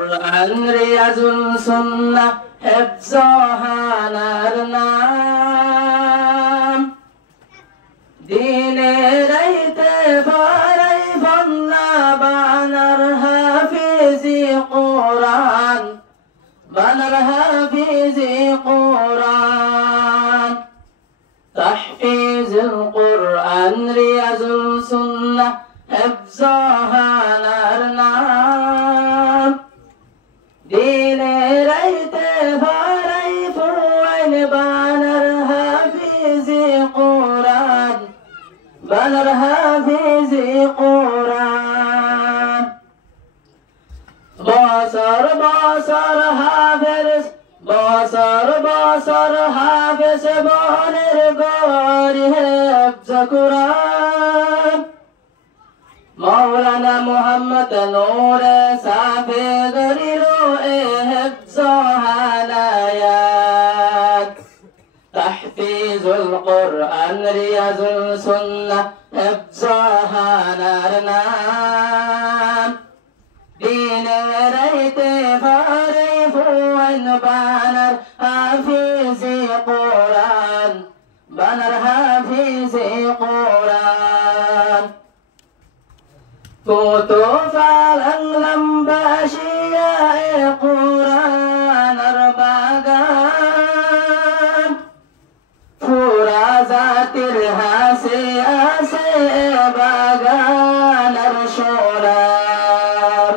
কোরআন রিয়াজুল সুন্নাহ হেফজহানার নাম দিনে রাইতে বারাই বন্না বানার হাফিজি কোরআন বানার হাফিজি কোরআন তাহফিজুল কোরআন রিয়াজুল সুন্নাহ হেফজহানার নাম দিনে রাইতে বারাই ফুয়াইন বানার হাফিজি কোরআন বানার হাফিজি কোরআন বছর বছর হাফেজ বছর বছর হাফেজ বনের গরি হেফজ কোরআন মৌলানা মুহাম্মদ নূরে সাফে গরিরো এ হেফজ হানায়াত তাহফিজুল কোরআন রিয়াজুল সুন্নাহ হেফজ হানার নাম দিনে রাইতে বারাই ফুয়াইন বানার হাফিজি কোরআন বানার হাফিজি কোরআন كتب الأنلم باشياء قرآن أربعان فرازات الهاسي آسي باغان أرشولان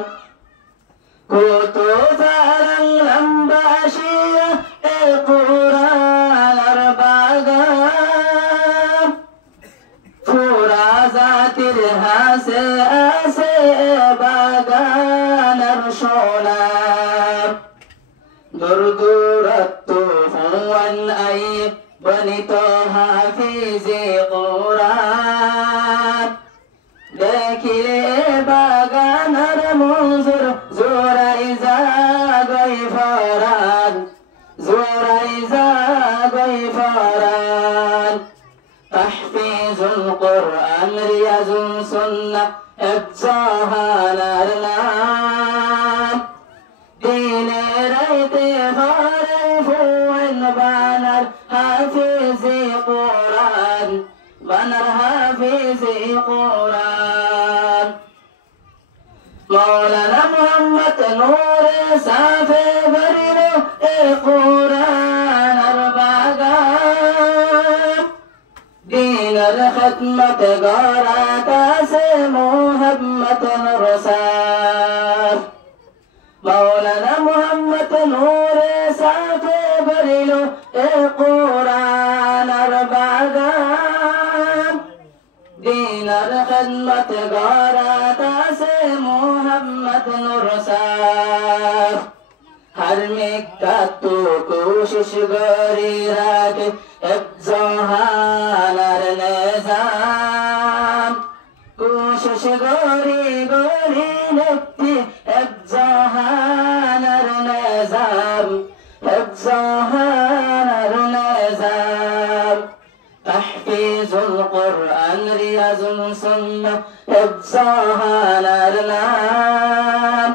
كتب الأنلم باشياء قرآن أربعان فرازات الهاسي বাগানার সোনার দুরদুরাত ফুয়ান আই বনিত হাফিজে কোরআন দেখিলে বাগানার মঞ্জুর জোরাই জাগই ফরান জোরাই জাগই ফরান তাহফিজুল কোরআন রিয়াজুল সুন্নাহ হেফজহানার নাম দিনে রাইতে বারাই ফুয়াইন বানার হাফিজি কোরআন বানার হাফিজি কোরআন মৌলানা মুহাম্মদ নূরে সাফে গরিরো এ কোরআন আর বাগান দিনের খিদমত গরাত আছে মুহাম্মদ রসাল মৌলানা মুহাম্মদ নূরে সাফে গরিরো এ কোরআন আর বাগান দিনের খিদমত গরাত আছে মুহাম্মদ রসাল हर मिक्का तो कोशिश गरी राखे हेफजहानार निजाम कोशिश गरी गरी नक्ति हेफजहानार निजाम हेफजहानार निजाम तहफीजुल कुरआन रियाजुल सुन्नह हेफजहानार नाम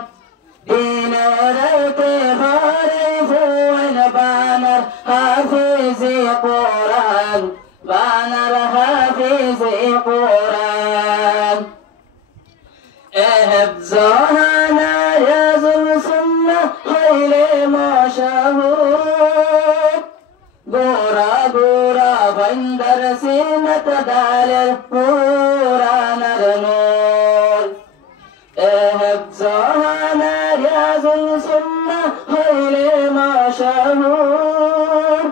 दिने राइते बाराई ফুয়াইন বানার হাফিজি কোরআন বানার হাফিজি কোরআন এ হেফজহানা রিয়াজুল সুন্নাহ হইলে মাশহুর গোরা গোরা বন্দর সিনত দালের কোরআনের নূর এ হেফজহানা রিয়াজুল সুন্নাহ হইলে মাশহুর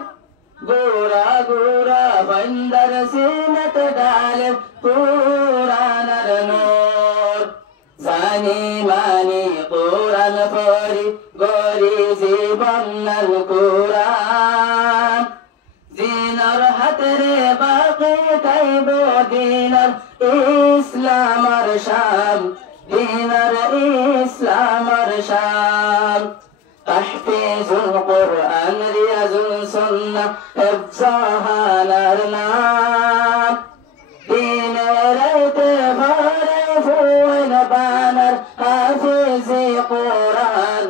গোরা গোরা বন্দর সিনত দালের কোরআনের নূর জানি মানি কোরআন পড়ি গরি জীবনাল কোরআন দিনার হাতরে বাকি তাইব দিনার ইসলামর শাম দিনার ইসলামর শাম তাহফিজুল কোরআন রিয়াজুল সুন্নাহ হেফজহানার নাম দিনে রাইতে বারাই ফুয়াইন বানার হাফিজি কোরআন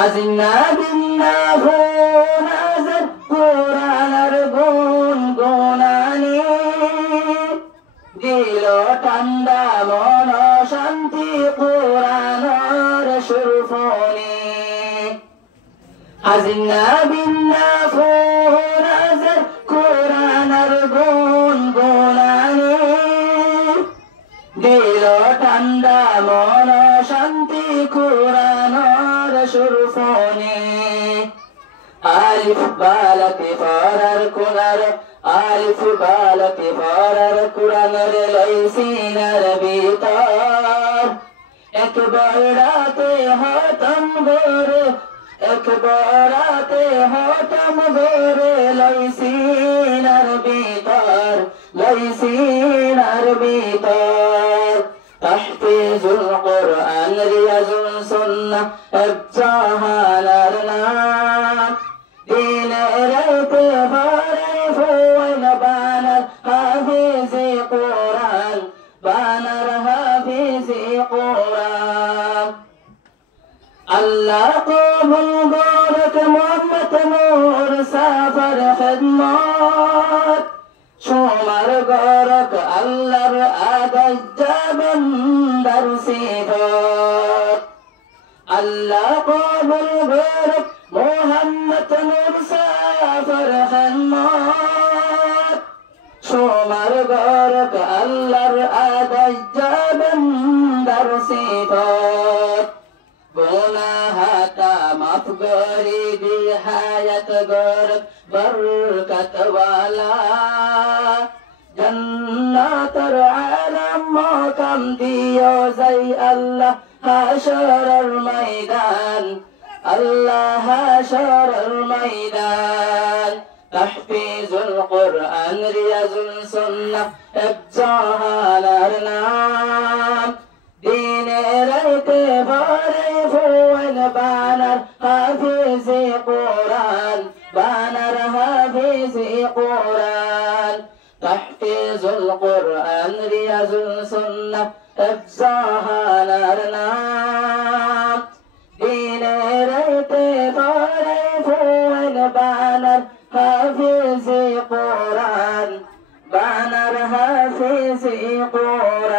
আজিনা বিন্না ফোনাজার কোরআনের গুণ গুণানি দিল ঠান্ডা মন শান্তি কোরআনের সুরফনি আজিনা বিন্না ফোনাজার কোরআনের গুণ গুণানি দিল ঠান্ডা মন শান্তি কোরআনের সুরফনি আলিফ বালাতে ফারার কোরআন আলিফ বালাতে ফারার কোরআনের লাইসিনার বিতার একবার রাতে হতম গোরে একবার রাতে হতম গোরে লাইসিনার বিতার লাইসিনার বিতার تحفيظ القرآن رياض السنة ابتهال النام دين ريت فارف ونبان حافظ قرآن بانر حافظ قرآن الله قبول غورك محمد نور سافر خدمات شمر غورك الله رأى بندر صفات الله قبول غورك محمد نور سافر خدمات شمر غورك الله رأى بندر صفات गुनाहता माफ करी दी हायत गोर बरकत वाला जन्नतर आलम मकाम दियो जय अल्लाह हाशरर मैदान अल्लाह हाशरर मैदान तहफीजुल कुरआन रियाजुल सुन्नह इब्तिहालर नाम دين ريت فارف بانر حافظ قرآن بانر حافظ قرآن تحفيظ القرآن رياض السنة ابزاها الأرنام دين ريت فارف بانر حافظ قرآن بانر حافظ قرآن